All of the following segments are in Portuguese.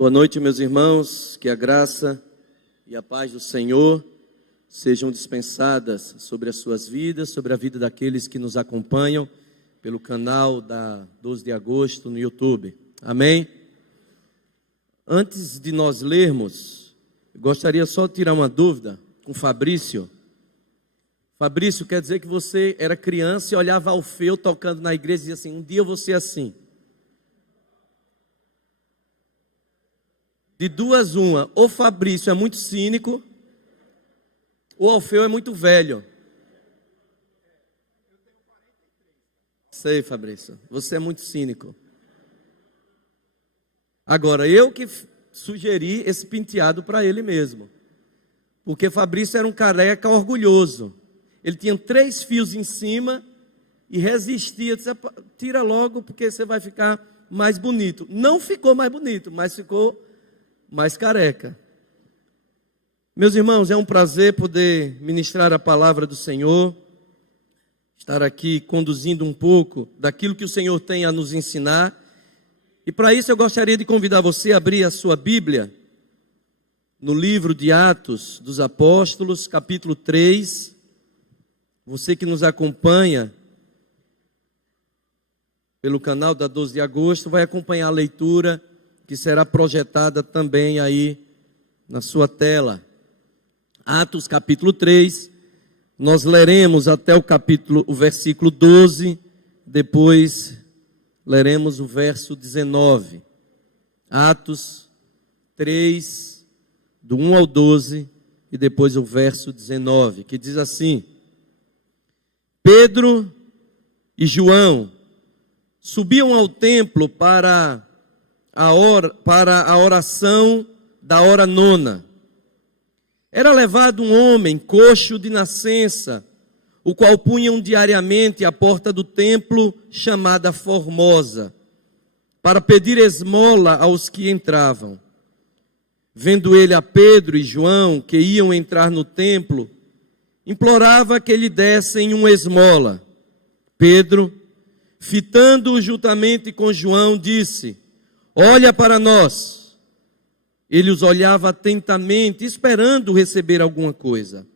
Boa noite, meus irmãos, que a graça e a paz do Senhor sejam dispensadas sobre as suas vidas, sobre a vida daqueles que nos acompanham pelo canal da 12 de agosto no YouTube. Amém? Antes de nós lermos, gostaria só de tirar uma dúvida com Fabrício. Fabrício, quer dizer que você era criança e olhava Alfeu tocando na igreja e dizia assim, um dia eu vou ser assim. De duas uma, ou Fabrício é muito cínico, ou Alfeu é muito velho. Sei, Fabrício, você é muito cínico. Agora, eu que sugeri esse penteado para ele mesmo. Porque Fabrício era um careca orgulhoso. Ele tinha 3 fios em cima e resistia. Disse, tira logo porque você vai ficar mais bonito. Não ficou mais bonito, mas ficou mais careca. Meus irmãos, é um prazer poder ministrar a palavra do Senhor, estar aqui conduzindo um pouco daquilo que o Senhor tem a nos ensinar. E para isso eu gostaria de convidar você a abrir a sua Bíblia no livro de Atos dos Apóstolos, capítulo 3. Você que nos acompanha pelo canal da 12 de agosto vai acompanhar a leitura que será projetada também aí na sua tela. Atos capítulo 3, nós leremos até o versículo 12, depois leremos o verso 19. Atos 3, do 1 ao 12, e depois o verso 19, que diz assim: Pedro e João subiam ao templo para a oração da hora nona. Era levado um homem coxo de nascença, o qual punham diariamente à porta do templo chamada Formosa, para pedir esmola aos que entravam. Vendo ele a Pedro e João, que iam entrar no templo, implorava que lhe dessem uma esmola. Pedro, fitando-o juntamente com João, disse: olha para nós. Ele os olhava atentamente, esperando receber alguma coisa.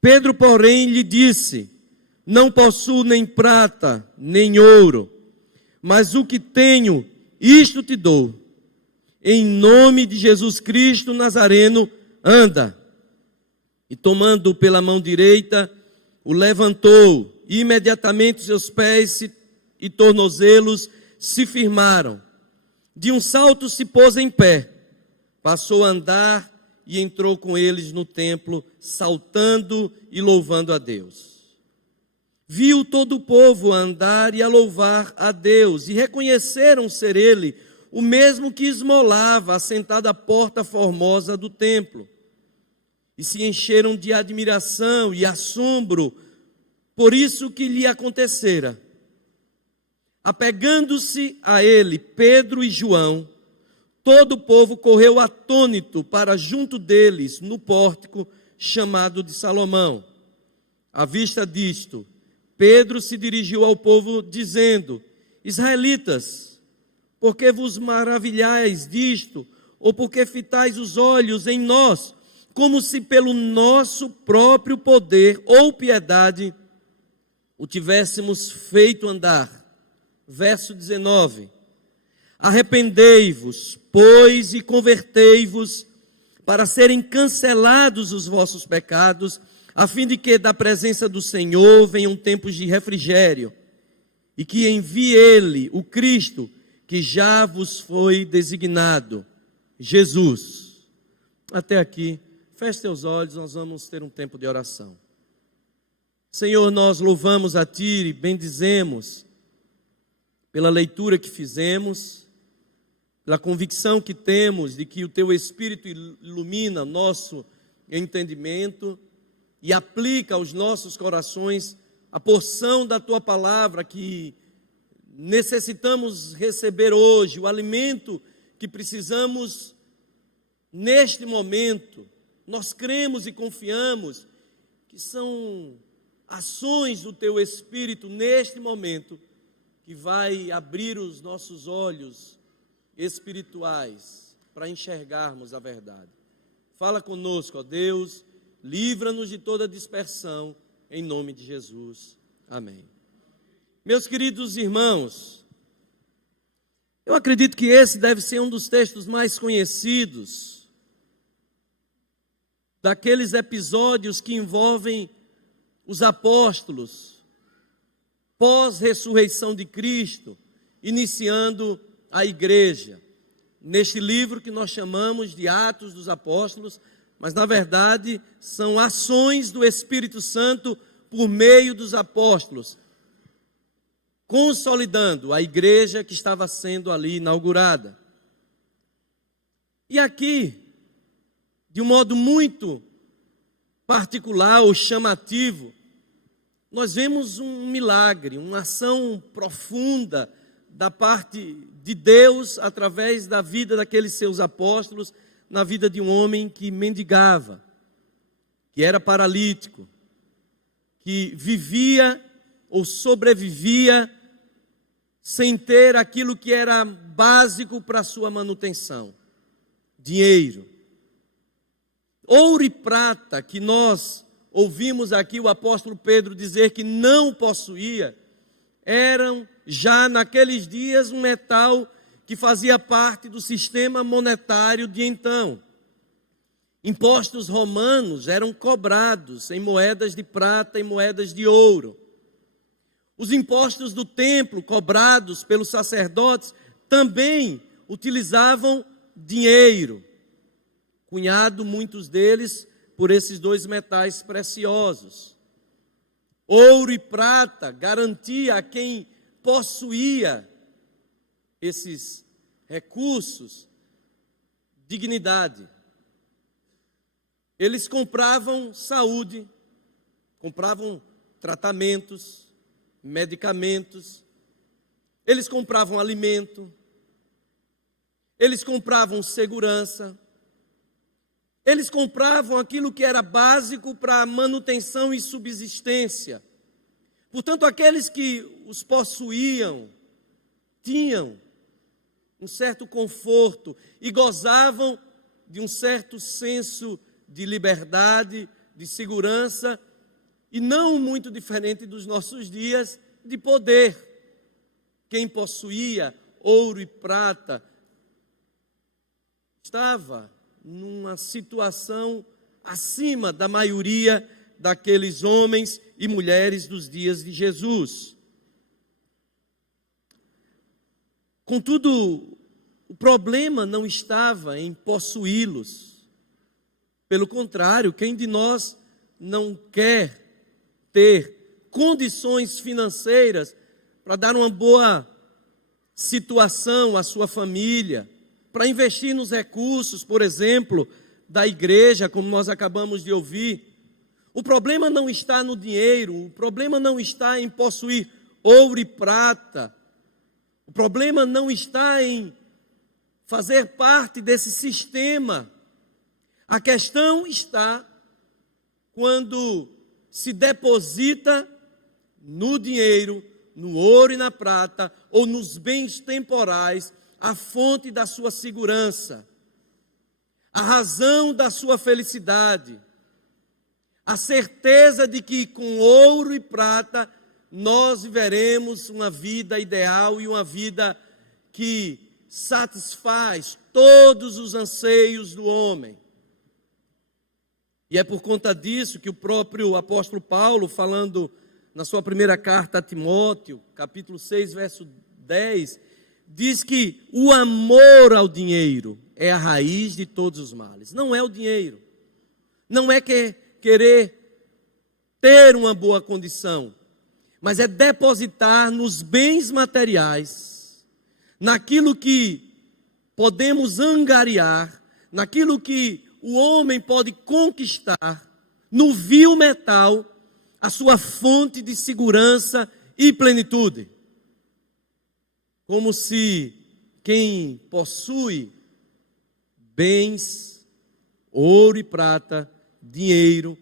Pedro, porém, lhe disse: não possuo nem prata, nem ouro, mas o que tenho, isto te dou. Em nome de Jesus Cristo Nazareno, anda. E tomando-o pela mão direita, o levantou, e imediatamente seus pés e tornozelos se firmaram. De um salto se pôs em pé, passou a andar e entrou com eles no templo, saltando e louvando a Deus. Viu todo o povo a andar e a louvar a Deus, e reconheceram ser ele o mesmo que esmolava, assentado à porta formosa do templo. E se encheram de admiração e assombro por isso que lhe acontecera. Apegando-se a ele, Pedro e João, todo o povo correu atônito para junto deles, no pórtico chamado de Salomão. À vista disto, Pedro se dirigiu ao povo dizendo: israelitas, por que vos maravilhais disto? Ou por que fitais os olhos em nós, como se pelo nosso próprio poder ou piedade o tivéssemos feito andar? Verso 19: arrependei-vos, pois, e convertei-vos, para serem cancelados os vossos pecados, a fim de que da presença do Senhor venham tempos de refrigério, e que envie Ele, o Cristo, que já vos foi designado, Jesus. Até aqui, feche teus olhos, nós vamos ter um tempo de oração. Senhor, nós louvamos a Ti e bendizemos pela leitura que fizemos, pela convicção que temos de que o Teu Espírito ilumina nosso entendimento e aplica aos nossos corações a porção da Tua palavra que necessitamos receber hoje, o alimento que precisamos neste momento. Nós cremos e confiamos que são ações do Teu Espírito neste momento que vai abrir os nossos olhos, espirituais para enxergarmos a verdade. Fala conosco, ó Deus, livra-nos de toda dispersão, em nome de Jesus. Amém. Meus queridos irmãos, eu acredito que esse deve ser um dos textos mais conhecidos, daqueles episódios que envolvem os apóstolos, pós-ressurreição de Cristo, iniciando a igreja. Neste livro que nós chamamos de Atos dos Apóstolos, mas na verdade são ações do Espírito Santo por meio dos apóstolos, consolidando a igreja que estava sendo ali inaugurada. E aqui, de um modo muito particular ou chamativo, nós vemos um milagre, uma ação profunda da parte de Deus através da vida daqueles seus apóstolos, na vida de um homem que mendigava, que era paralítico, que vivia ou sobrevivia sem ter aquilo que era básico para a sua manutenção: dinheiro. Ouro e prata, que nós ouvimos aqui o apóstolo Pedro dizer que não possuía, eram já naqueles dias um metal que fazia parte do sistema monetário de então. Impostos romanos eram cobrados em moedas de prata e moedas de ouro. Os impostos do templo, cobrados pelos sacerdotes, também utilizavam dinheiro, cunhado muitos deles por esses dois metais preciosos. Ouro e prata garantia a quem possuía esses recursos dignidade. Eles compravam saúde, compravam tratamentos, medicamentos, eles compravam alimento, eles compravam segurança, eles compravam aquilo que era básico para a manutenção e subsistência. Portanto, aqueles que os possuíam tinham um certo conforto e gozavam de um certo senso de liberdade, de segurança, e não muito diferente dos nossos dias, de poder. Quem possuía ouro e prata estava numa situação acima da maioria daqueles homens e mulheres dos dias de Jesus. Contudo, o problema não estava em possuí-los. Pelo contrário, quem de nós não quer ter condições financeiras para dar uma boa situação à sua família, para investir nos recursos, por exemplo, da igreja, como nós acabamos de ouvir? O problema não está no dinheiro, o problema não está em possuir ouro e prata, o problema não está em fazer parte desse sistema. A questão está quando se deposita no dinheiro, no ouro e na prata, ou nos bens temporais, a fonte da sua segurança, a razão da sua felicidade, a certeza de que com ouro e prata nós viveremos uma vida ideal e uma vida que satisfaz todos os anseios do homem. E é por conta disso que o próprio apóstolo Paulo, falando na sua primeira carta a Timóteo, capítulo 6, verso 10, diz que o amor ao dinheiro é a raiz de todos os males. Não é o dinheiro, não é querer ter uma boa condição, mas é depositar nos bens materiais, naquilo que podemos angariar, naquilo que o homem pode conquistar, no vil metal, a sua fonte de segurança e plenitude. Como se quem possui bens, ouro e prata, dinheiro,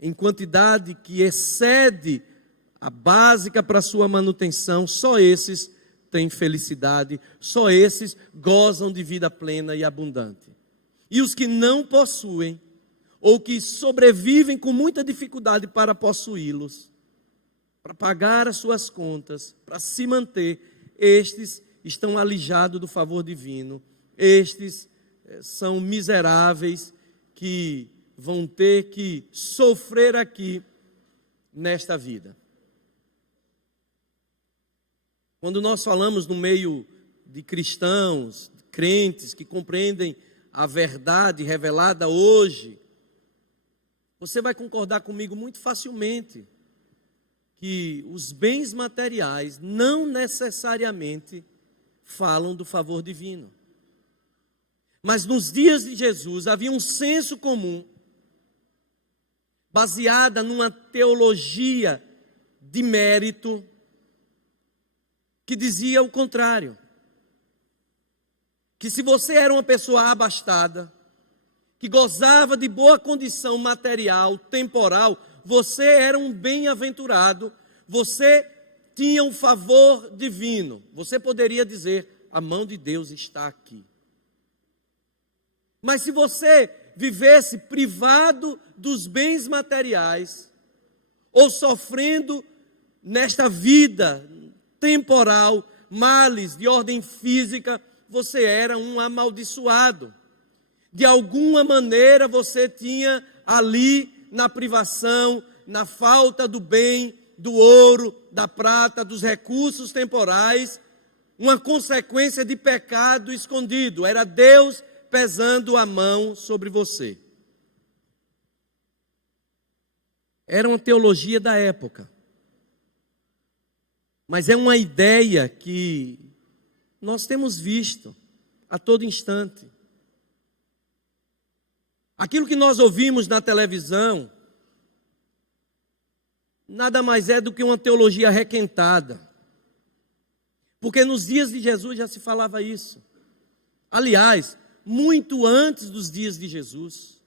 em quantidade que excede a básica para sua manutenção, só esses têm felicidade, só esses gozam de vida plena e abundante. E os que não possuem, ou que sobrevivem com muita dificuldade para possuí-los, para pagar as suas contas, para se manter, estes estão alijados do favor divino. Estes são miseráveis que vão ter que sofrer aqui nesta vida. Quando nós falamos no meio de cristãos, crentes que compreendem a verdade revelada hoje, você vai concordar comigo muito facilmente que os bens materiais não necessariamente falam do favor divino. Mas nos dias de Jesus havia um senso comum, baseada numa teologia de mérito, que dizia o contrário. Que se você era uma pessoa abastada, que gozava de boa condição material, temporal, você era um bem-aventurado, você tinha um favor divino. Você poderia dizer, a mão de Deus está aqui. Mas se você vivesse privado dos bens materiais, ou sofrendo nesta vida temporal, males de ordem física, você era um amaldiçoado. De alguma maneira você tinha ali na privação, na falta do bem, do ouro, da prata, dos recursos temporais, uma consequência de pecado escondido. Era Deus pesando a mão sobre você. Era uma teologia da época. Mas é uma ideia que nós temos visto a todo instante. Aquilo que nós ouvimos na televisão nada mais é do que uma teologia requentada. Porque nos dias de Jesus já se falava isso. Aliás, muito antes dos dias de Jesus.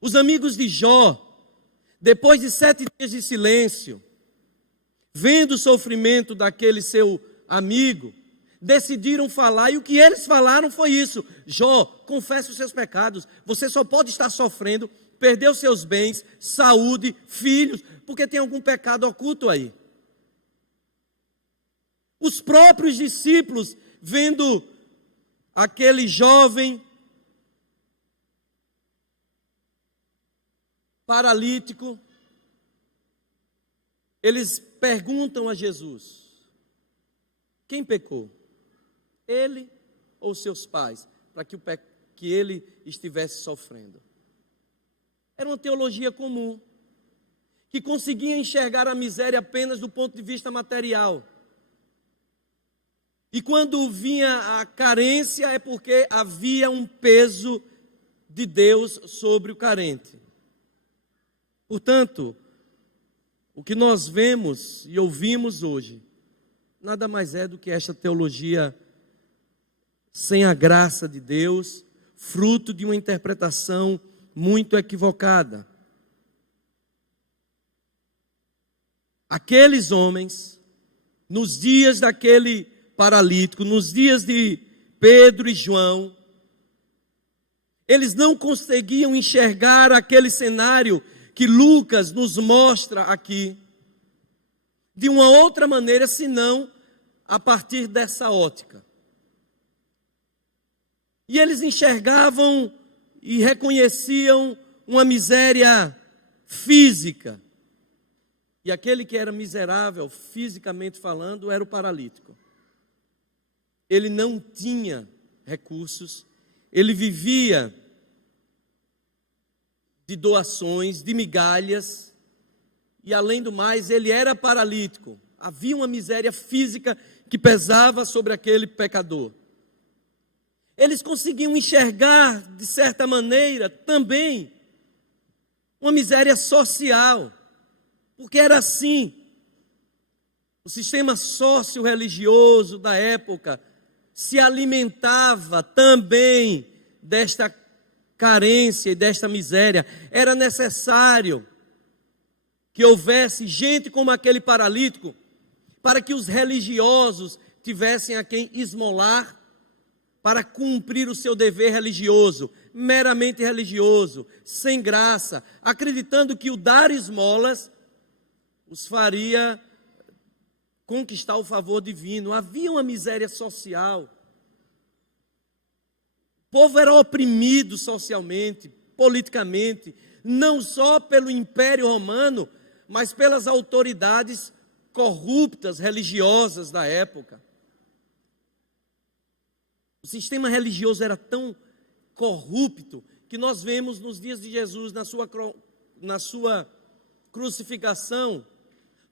Os amigos de Jó, depois de 7 dias de silêncio, vendo o sofrimento daquele seu amigo, decidiram falar, e o que eles falaram foi isso: Jó, confesse os seus pecados, você só pode estar sofrendo, perder os seus bens, saúde, filhos, porque tem algum pecado oculto aí. Os próprios discípulos, vendo aquele jovem paralítico, eles perguntam a Jesus: quem pecou? Ele ou seus pais? Para que ele estivesse sofrendo. Era uma teologia comum, que conseguia enxergar a miséria apenas do ponto de vista material. E quando vinha a carência, é porque havia um peso de Deus sobre o carente. Portanto, o que nós vemos e ouvimos hoje, nada mais é do que esta teologia sem a graça de Deus, fruto de uma interpretação muito equivocada. Aqueles homens, nos dias daquele paralítico, nos dias de Pedro e João, eles não conseguiam enxergar aquele cenário que Lucas nos mostra aqui, de uma outra maneira, senão a partir dessa ótica. E eles enxergavam e reconheciam uma miséria física. E aquele que era miserável, fisicamente falando, era o paralítico. Ele não tinha recursos, ele vivia de doações, de migalhas, e além do mais, ele era paralítico. Havia uma miséria física que pesava sobre aquele pecador. Eles conseguiam enxergar, de certa maneira, também uma miséria social, porque era assim. O sistema socio-religioso da época se alimentava também desta carência e desta miséria. Era necessário que houvesse gente como aquele paralítico, para que os religiosos tivessem a quem esmolar para cumprir o seu dever religioso, meramente religioso, sem graça, acreditando que o dar esmolas os faria conquistar o favor divino. Havia uma miséria social. O povo era oprimido socialmente, politicamente, não só pelo Império Romano, mas pelas autoridades corruptas religiosas da época. O sistema religioso era tão corrupto que nós vemos nos dias de Jesus, na sua crucificação,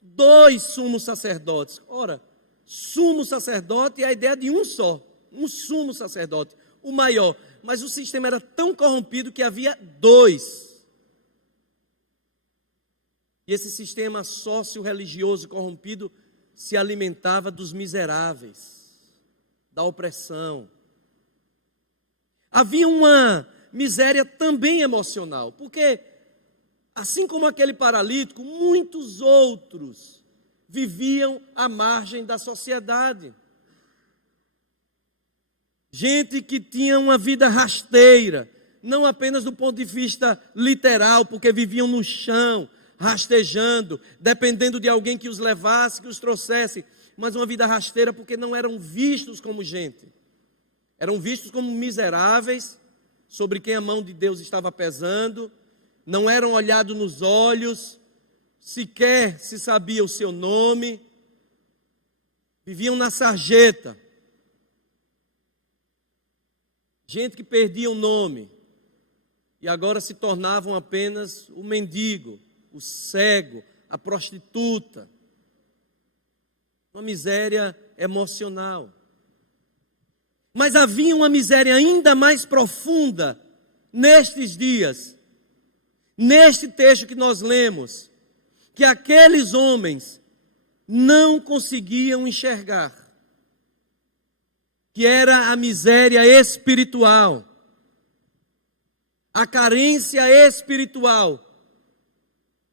2 sumos sacerdotes. Ora, sumo sacerdote é a ideia de um só, um sumo sacerdote, o maior. Mas o sistema era tão corrompido que havia 2. E esse sistema sócio-religioso corrompido se alimentava dos miseráveis, da opressão. Havia uma miséria também emocional, porque, assim como aquele paralítico, muitos outros viviam à margem da sociedade. Gente que tinha uma vida rasteira, não apenas do ponto de vista literal, porque viviam no chão, rastejando, dependendo de alguém que os levasse, que os trouxesse, mas uma vida rasteira porque não eram vistos como gente. Eram vistos como miseráveis, sobre quem a mão de Deus estava pesando, não eram olhados nos olhos, sequer se sabia o seu nome, viviam na sarjeta. Gente que perdia o nome e agora se tornavam apenas o mendigo, o cego, a prostituta. Uma miséria emocional. Mas havia uma miséria ainda mais profunda nestes dias, neste texto que nós lemos, que aqueles homens não conseguiam enxergar, que era a miséria espiritual, a carência espiritual,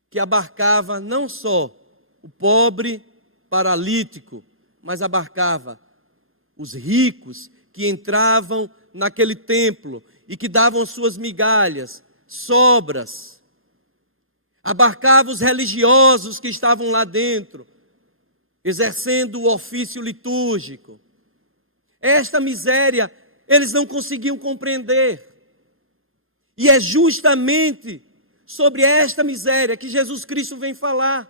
que abarcava não só o pobre paralítico, mas abarcava os ricos que entravam naquele templo e que davam suas migalhas, sobras. Abarcava os religiosos que estavam lá dentro, exercendo o ofício litúrgico. Esta miséria eles não conseguiam compreender. E é justamente sobre esta miséria que Jesus Cristo vem falar.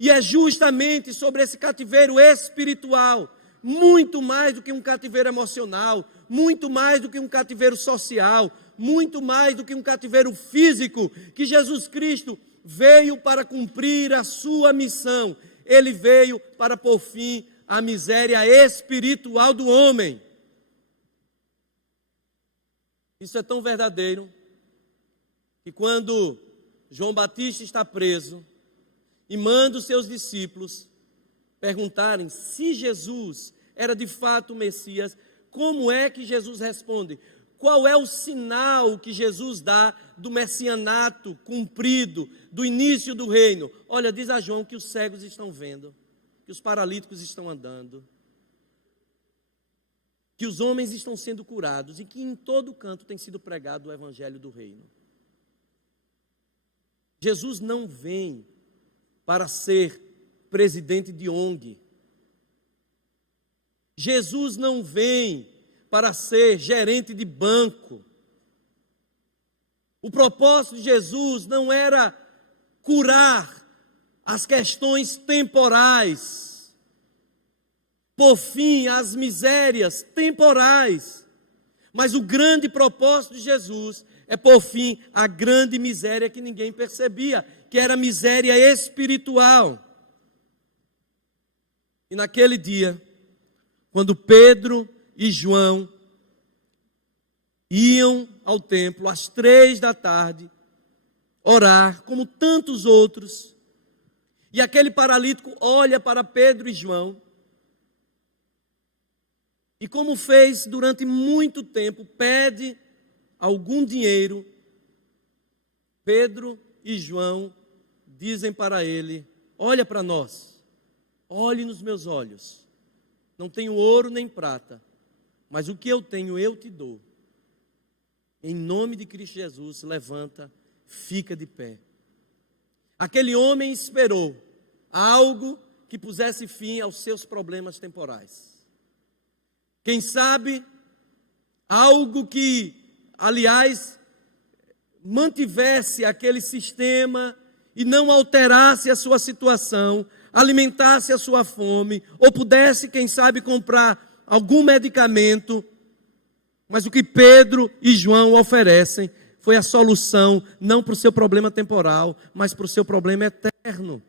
E é justamente sobre esse cativeiro espiritual, muito mais do que um cativeiro emocional, muito mais do que um cativeiro social, muito mais do que um cativeiro físico, que Jesus Cristo veio para cumprir a sua missão. Ele veio para pôr fim à miséria espiritual do homem. Isso é tão verdadeiro que quando João Batista está preso e manda os seus discípulos perguntarem se Jesus era de fato o Messias, como é que Jesus responde? Qual é o sinal que Jesus dá do messianato cumprido, do início do reino? Olha, diz a João que os cegos estão vendo, que os paralíticos estão andando, que os homens estão sendo curados e que em todo canto tem sido pregado o evangelho do reino. Jesus não vem para ser presidente de ONG. Jesus não vem para ser gerente de banco. O propósito de Jesus não era curar as questões temporais, por fim às misérias temporais, mas o grande propósito de Jesus é por fim à grande miséria que ninguém percebia, que era a miséria espiritual. E naquele dia, quando Pedro e João iam ao templo às 3 da tarde, orar, como tantos outros, e aquele paralítico olha para Pedro e João, e como fez durante muito tempo, pede algum dinheiro. Pedro e João dizem para ele: olha para nós, olhe nos meus olhos, não tenho ouro nem prata, mas o que eu tenho eu te dou. Em nome de Cristo Jesus, levanta, fica de pé. Aquele homem esperou algo que pusesse fim aos seus problemas temporais. Quem sabe, algo que, aliás, mantivesse aquele sistema e não alterasse a sua situação, alimentasse a sua fome, ou pudesse, quem sabe, comprar algum medicamento. Mas o que Pedro e João oferecem foi a solução, não para o seu problema temporal, mas para o seu problema eterno.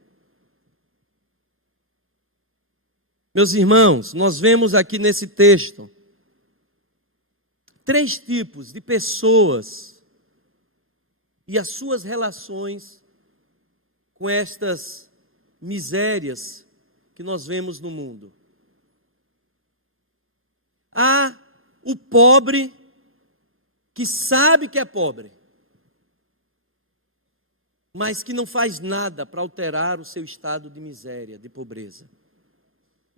Meus irmãos, nós vemos aqui nesse texto 3 tipos de pessoas e as suas relações com estas misérias que nós vemos no mundo. Há o pobre que sabe que é pobre, mas que não faz nada para alterar o seu estado de miséria, de pobreza.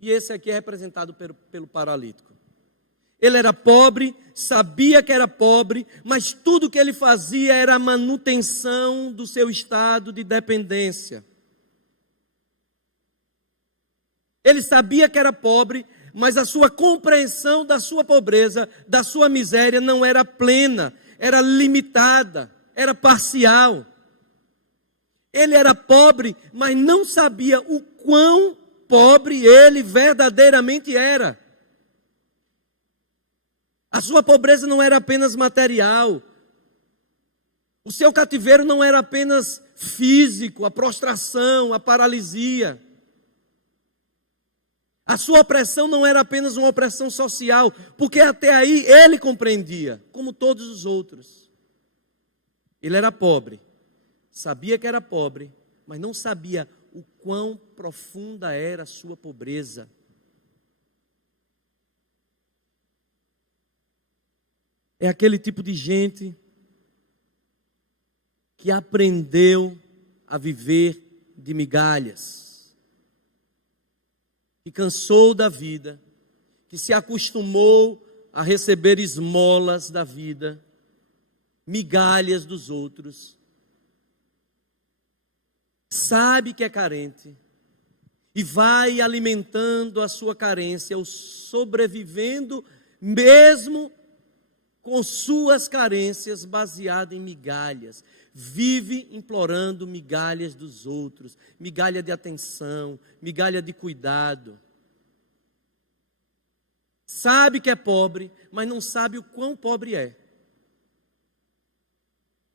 E esse aqui é representado pelo paralítico. Ele era pobre, sabia que era pobre, mas tudo que ele fazia era a manutenção do seu estado de dependência. Ele sabia que era pobre, mas a sua compreensão da sua pobreza, da sua miséria não era plena, era limitada, era parcial. Ele era pobre, mas não sabia o quão pobre ele verdadeiramente era. A sua pobreza não era apenas material. O seu cativeiro não era apenas físico, a prostração, a paralisia. A sua opressão não era apenas uma opressão social, porque até aí ele compreendia, como todos os outros. Ele era pobre, sabia que era pobre, mas não sabia o quão profunda era a sua pobreza. É aquele tipo de gente que aprendeu a viver de migalhas, que cansou da vida, que se acostumou a receber esmolas da vida, migalhas dos outros, sabe que é carente e vai alimentando a sua carência, ou sobrevivendo mesmo com suas carências, baseado em migalhas. Vive implorando migalhas dos outros, migalha de atenção, migalha de cuidado. Sabe que é pobre, mas não sabe o quão pobre é.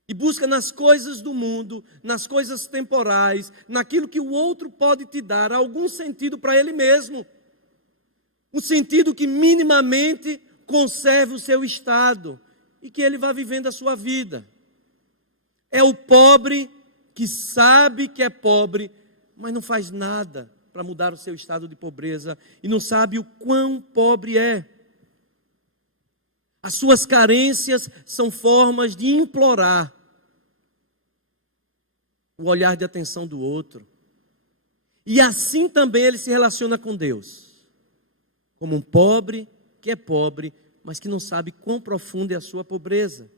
E busca nas coisas do mundo, nas coisas temporais, naquilo que o outro pode te dar, algum sentido para ele mesmo. Um sentido que minimamente conserve o seu estado e que ele vá vivendo a sua vida. É o pobre que sabe que é pobre, mas não faz nada para mudar o seu estado de pobreza e não sabe o quão pobre é. As suas carências são formas de implorar o olhar de atenção do outro. E assim também ele se relaciona com Deus, como um pobre que é pobre, mas que não sabe quão profunda é a sua pobreza.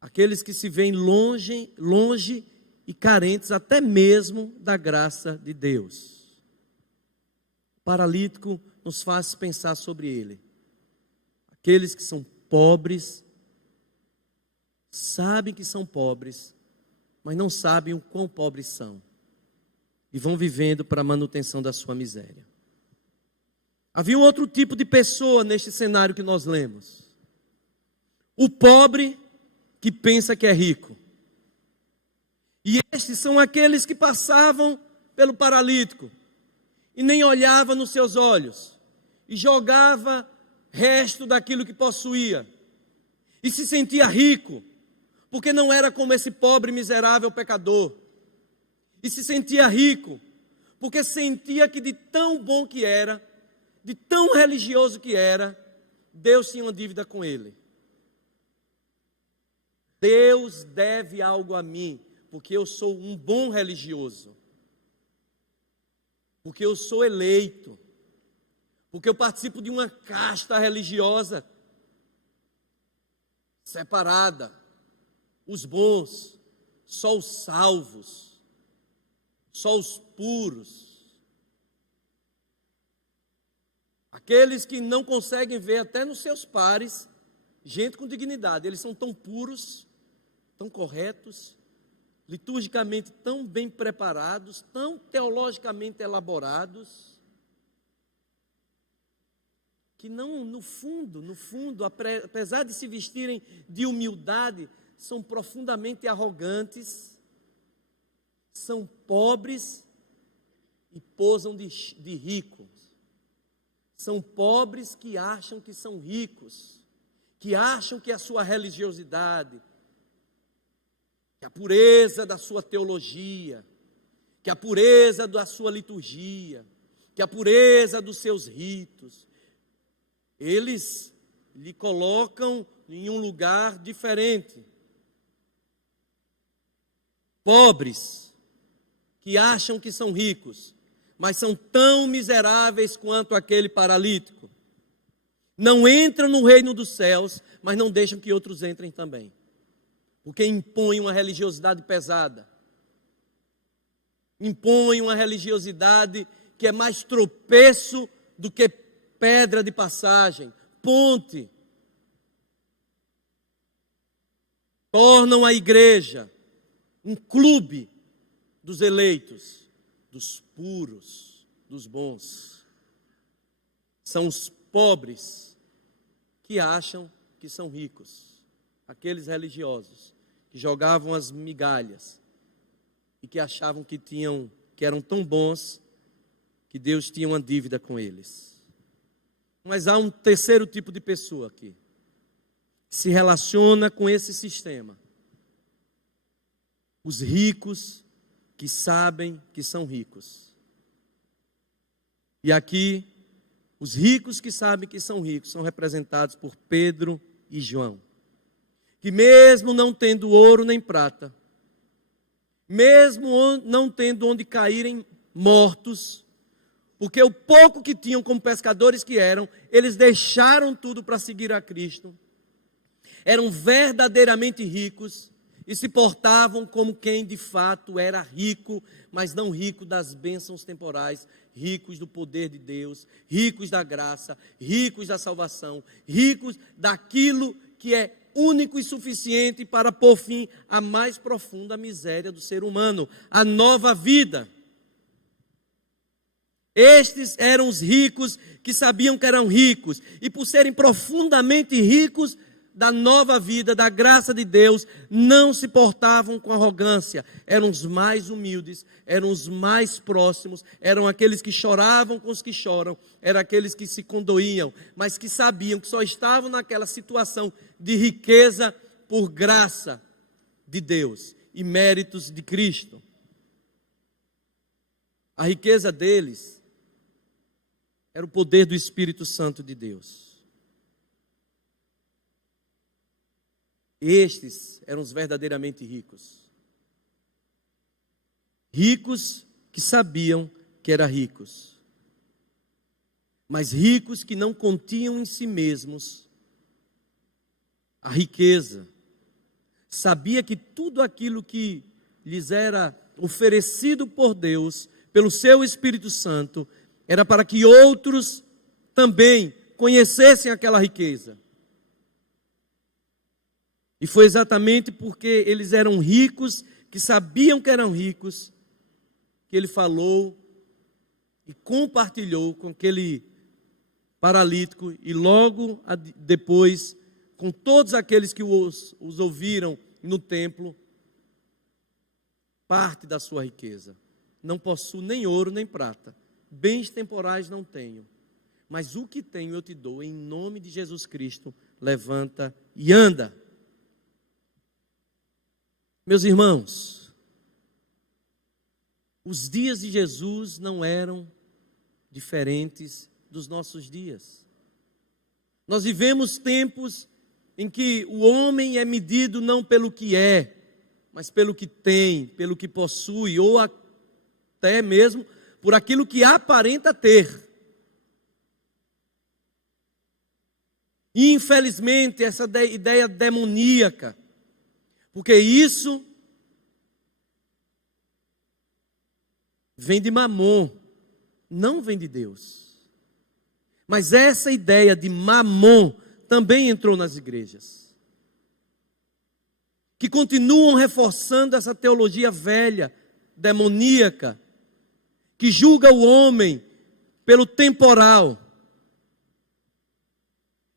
Aqueles que se veem longe e carentes até mesmo da graça de Deus. O paralítico nos faz pensar sobre ele. Aqueles que são pobres, sabem que são pobres, mas não sabem o quão pobres são. E vão vivendo para a manutenção da sua miséria. Havia um outro tipo de pessoa neste cenário que nós lemos. O pobre que pensa que é rico. E estes são aqueles que passavam pelo paralítico e nem olhava nos seus olhos e jogava resto daquilo que possuía e se sentia rico, porque não era como esse pobre miserável pecador, e se sentia rico porque sentia que de tão bom que era, de tão religioso que era, Deus tinha uma dívida com ele. Deus deve algo a mim, porque eu sou um bom religioso. porque eu sou eleito, porque eu participo de uma casta religiosa separada, os bons, só os salvos, só os puros. Aqueles que não conseguem ver até nos seus pares gente com dignidade, eles são tão puros, tão corretos, liturgicamente tão bem preparados, tão teologicamente elaborados, que não, no fundo, apesar de se vestirem de humildade, são profundamente arrogantes, são pobres e posam de ricos. São pobres que acham que são ricos, que acham que a sua religiosidade, que a pureza da sua teologia, que a pureza da sua liturgia, que a pureza dos seus ritos, eles lhe colocam em um lugar diferente. Pobres, que acham que são ricos, mas são tão miseráveis quanto aquele paralítico. Não entram no reino dos céus, mas não deixam que outros entrem também, porque impõem uma religiosidade pesada, impõem uma religiosidade que é mais tropeço do que pedra de passagem, ponte. Tornam a igreja um clube dos eleitos, dos puros, dos bons. São os pobres que acham que são ricos, aqueles religiosos que jogavam as migalhas e que achavam que eram tão bons que Deus tinha uma dívida com eles. Mas há um terceiro tipo de pessoa aqui, que se relaciona com esse sistema. Os ricos que sabem que são ricos. E aqui, os ricos que sabem que são ricos são representados por Pedro e João, que mesmo não tendo ouro nem prata, mesmo não tendo onde caírem mortos, porque o pouco que tinham como pescadores que eram, eles deixaram tudo para seguir a Cristo, eram verdadeiramente ricos e se portavam como quem de fato era rico, mas não rico das bênçãos temporais, ricos do poder de Deus, ricos da graça, ricos da salvação, ricos daquilo que é único e suficiente para pôr fim à mais profunda miséria do ser humano, a nova vida. Estes eram os ricos que sabiam que eram ricos, e por serem profundamente ricos da nova vida, da graça de Deus, não se portavam com arrogância, eram os mais humildes, eram os mais próximos, eram aqueles que choravam com os que choram, eram aqueles que se condoíam, mas que sabiam que só estavam naquela situação de riqueza por graça de Deus e méritos de Cristo. A riqueza deles era o poder do Espírito Santo de Deus. Estes eram os verdadeiramente ricos. Ricos que sabiam que eram ricos. Mas ricos que não continham em si mesmos a riqueza. Sabia que tudo aquilo que lhes era oferecido por Deus, pelo seu Espírito Santo, era para que outros também conhecessem aquela riqueza. E foi exatamente porque eles eram ricos, que sabiam que eram ricos, que ele falou e compartilhou com aquele paralítico, e logo depois, com todos aqueles que os ouviram no templo, parte da sua riqueza. Não possuo nem ouro nem prata, bens temporais não tenho, mas o que tenho eu te dou, em nome de Jesus Cristo, levanta e anda. Meus irmãos, os dias de Jesus não eram diferentes dos nossos dias. Nós vivemos tempos em que o homem é medido não pelo que é, mas pelo que tem, pelo que possui, ou até mesmo por aquilo que aparenta ter. E, infelizmente, essa ideia demoníaca, porque isso vem de Mamon, não vem de Deus. Mas essa ideia de Mamon também entrou nas igrejas, que continuam reforçando essa teologia velha, demoníaca, que julga o homem pelo temporal,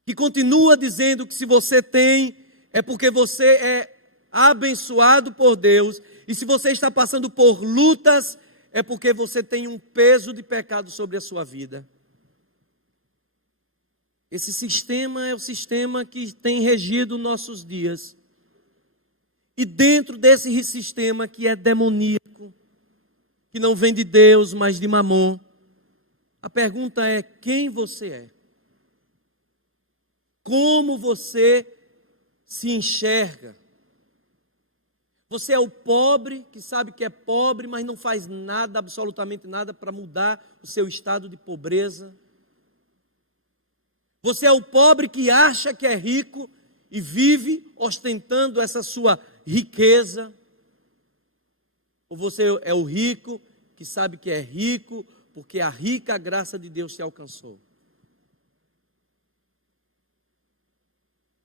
que continua dizendo que se você tem, é porque você é abençoado por Deus, e se você está passando por lutas, é porque você tem um peso de pecado sobre a sua vida. Esse sistema é o sistema que tem regido nossos dias. E dentro desse sistema que é demoníaco, que não vem de Deus, mas de Mamon, a pergunta é: quem você é? Como você se enxerga? Você é o pobre que sabe que é pobre, mas não faz nada, absolutamente nada, para mudar o seu estado de pobreza? Você é o pobre que acha que é rico e vive ostentando essa sua riqueza? Ou você é o rico que sabe que é rico porque a rica graça de Deus te alcançou?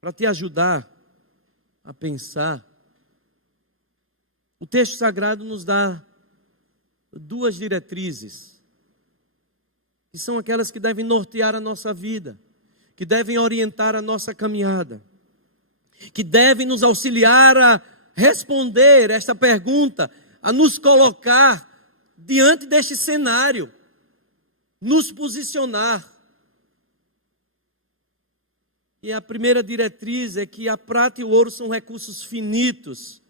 Para te ajudar a pensar, o texto sagrado nos dá duas diretrizes, que são aquelas que devem nortear a nossa vida, que devem orientar a nossa caminhada, que devem nos auxiliar a responder esta pergunta, a nos colocar diante deste cenário, nos posicionar. E a primeira diretriz é que a prata e o ouro são recursos finitos,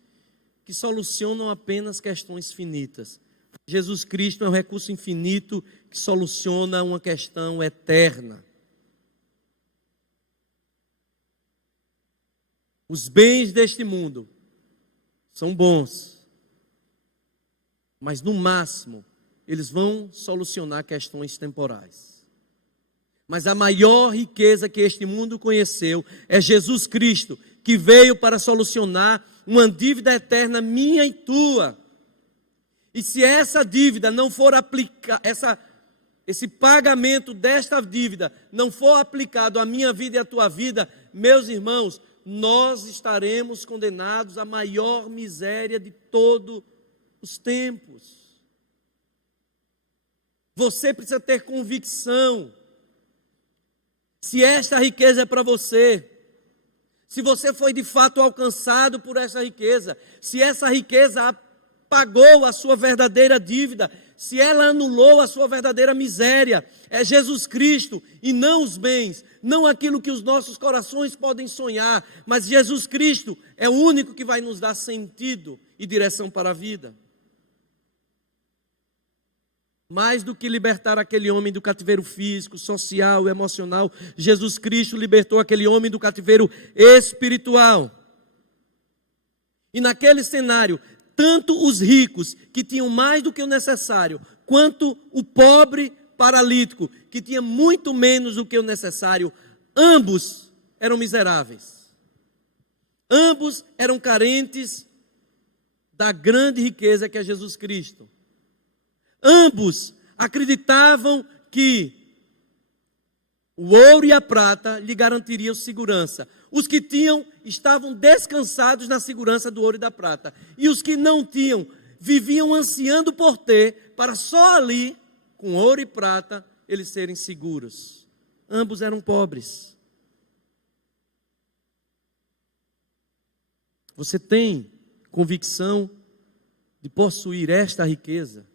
que solucionam apenas questões finitas. Jesus Cristo é um recurso infinito que soluciona uma questão eterna. Os bens deste mundo são bons, mas no máximo eles vão solucionar questões temporais. Mas a maior riqueza que este mundo conheceu é Jesus Cristo, que veio para solucionar uma dívida eterna minha e tua. E se essa dívida não for aplicada, esse pagamento desta dívida não for aplicado à minha vida e à tua vida, meus irmãos, nós estaremos condenados à maior miséria de todos os tempos. Você precisa ter convicção. Se esta riqueza é para você, se você foi de fato alcançado por essa riqueza, se essa riqueza pagou a sua verdadeira dívida, se ela anulou a sua verdadeira miséria, é Jesus Cristo e não os bens, não aquilo que os nossos corações podem sonhar, mas Jesus Cristo é o único que vai nos dar sentido e direção para a vida. Mais do que libertar aquele homem do cativeiro físico, social, emocional, Jesus Cristo libertou aquele homem do cativeiro espiritual. E naquele cenário, tanto os ricos, que tinham mais do que o necessário, quanto o pobre paralítico, que tinha muito menos do que o necessário, ambos eram miseráveis. Ambos eram carentes da grande riqueza que é Jesus Cristo. Ambos acreditavam que o ouro e a prata lhe garantiriam segurança. Os que tinham estavam descansados na segurança do ouro e da prata. E os que não tinham viviam ansiando por ter, para só ali, com ouro e prata, eles serem seguros. Ambos eram pobres. Você tem convicção de possuir esta riqueza?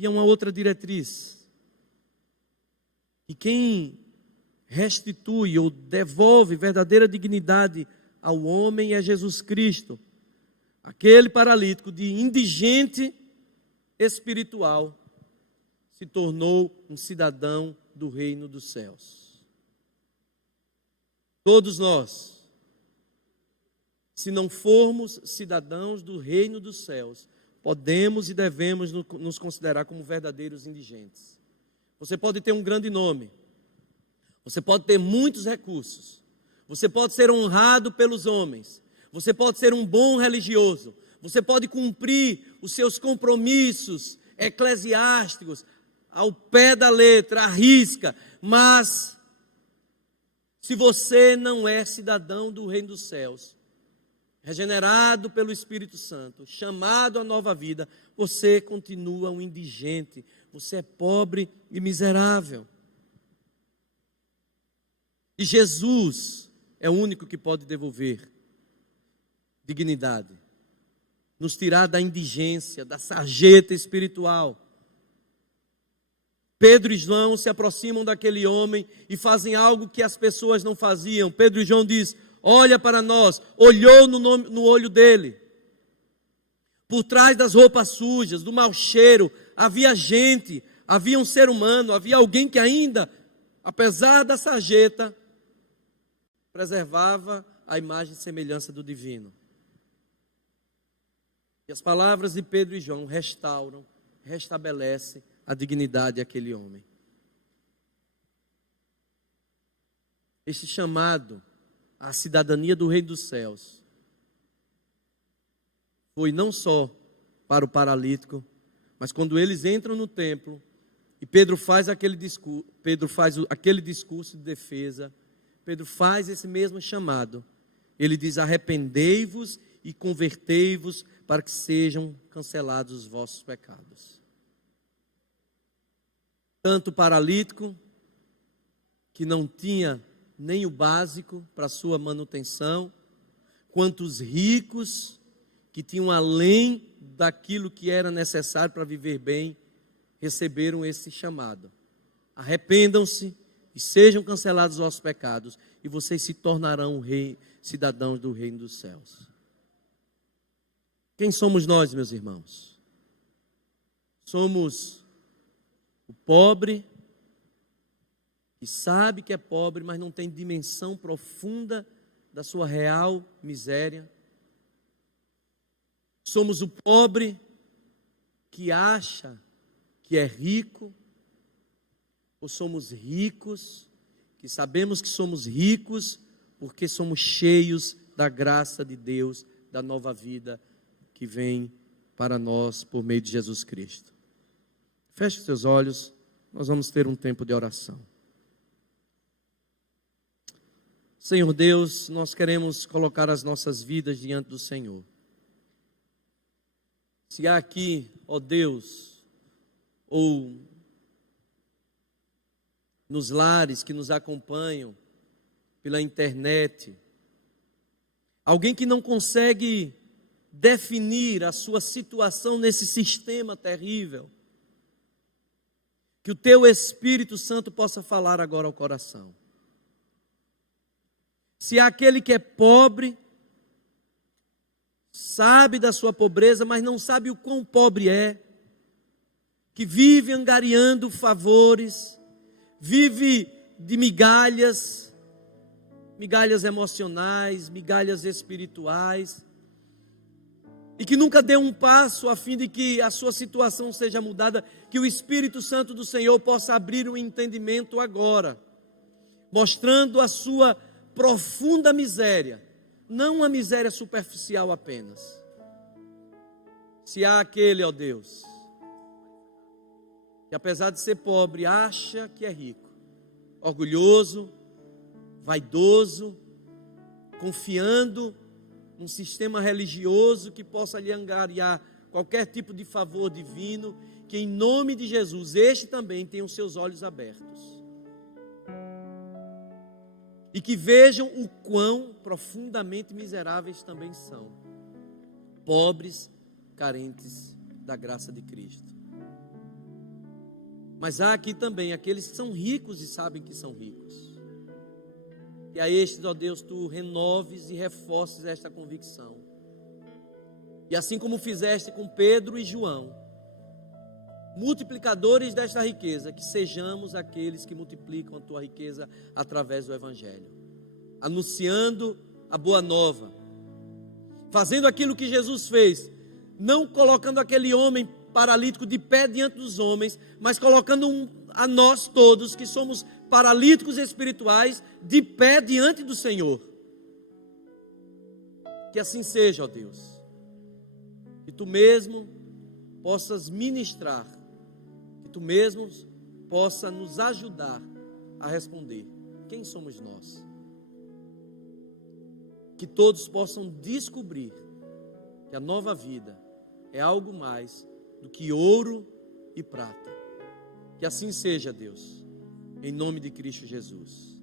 E é uma outra diretriz. E quem restitui ou devolve verdadeira dignidade ao homem é Jesus Cristo. Aquele paralítico de indigente espiritual se tornou um cidadão do reino dos céus. Todos nós, se não formos cidadãos do reino dos céus, podemos e devemos nos considerar como verdadeiros indigentes. Você pode ter um grande nome, você pode ter muitos recursos, você pode ser honrado pelos homens, você pode ser um bom religioso, você pode cumprir os seus compromissos eclesiásticos ao pé da letra, à risca, mas se você não é cidadão do reino dos céus, regenerado pelo Espírito Santo, chamado à nova vida, você continua um indigente, você é pobre e miserável. E Jesus é o único que pode devolver dignidade, nos tirar da indigência, da sarjeta espiritual. Pedro e João se aproximam daquele homem e fazem algo que as pessoas não faziam. Pedro e João diz: olha para nós, olhou no olho dele. Por trás das roupas sujas, do mau cheiro, havia gente, havia um ser humano, havia alguém que ainda, apesar da sarjeta, preservava a imagem e semelhança do divino. E as palavras de Pedro e João restauram, restabelecem a dignidade daquele homem. Este chamado à cidadania do Reino dos Céus foi não só para o paralítico, mas quando eles entram no templo e Pedro faz aquele discurso de defesa, Pedro faz esse mesmo chamado. Ele diz: arrependei-vos e convertei-vos para que sejam cancelados os vossos pecados. Tanto o paralítico, que não tinha nem o básico para a sua manutenção, quanto os ricos, que tinham além daquilo que era necessário para viver bem, receberam esse chamado. Arrependam-se e sejam cancelados os vossos pecados, e vocês se tornarão cidadãos do reino dos céus. Quem somos nós, meus irmãos? Somos o pobre, que sabe que é pobre, mas não tem dimensão profunda da sua real miséria. Somos o pobre que acha que é rico, ou somos ricos, que sabemos que somos ricos, porque somos cheios da graça de Deus, da nova vida que vem para nós por meio de Jesus Cristo. Feche os seus olhos, nós vamos ter um tempo de oração. Senhor Deus, nós queremos colocar as nossas vidas diante do Senhor. Se há aqui, ó Deus, ou nos lares que nos acompanham pela internet, alguém que não consegue definir a sua situação nesse sistema terrível, que o Teu Espírito Santo possa falar agora ao coração. Se há aquele que é pobre, sabe da sua pobreza, mas não sabe o quão pobre é, que vive angariando favores, vive de migalhas emocionais, migalhas espirituais, e que nunca deu um passo a fim de que a sua situação seja mudada, que o Espírito Santo do Senhor possa abrir o entendimento agora, mostrando a sua profunda miséria, não uma miséria superficial apenas. Se há aquele, ó Deus, que apesar de ser pobre, acha que é rico, orgulhoso, vaidoso, confiando num sistema religioso que possa lhe angariar qualquer tipo de favor divino, que em nome de Jesus, este também tenha os seus olhos abertos. E que vejam o quão profundamente miseráveis também são, pobres, carentes da graça de Cristo. Mas há aqui também aqueles que são ricos e sabem que são ricos. E a estes, ó Deus, Tu renoves e reforces esta convicção. E assim como fizeste com Pedro e João, multiplicadores desta riqueza, que sejamos aqueles que multiplicam a Tua riqueza através do Evangelho, anunciando a boa nova, fazendo aquilo que Jesus fez, não colocando aquele homem paralítico de pé diante dos homens, mas colocando a nós todos, que somos paralíticos espirituais, de pé diante do Senhor. Que assim seja, ó Deus. Que Tu mesmo possas ministrar, que Tu mesmo possa nos ajudar a responder. Quem somos nós? Que todos possam descobrir que a nova vida é algo mais do que ouro e prata. Que assim seja, Deus, em nome de Cristo Jesus.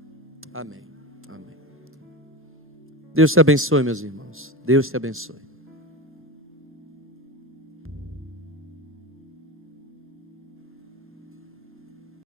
Amém. Amém. Deus te abençoe, meus irmãos. Deus te abençoe.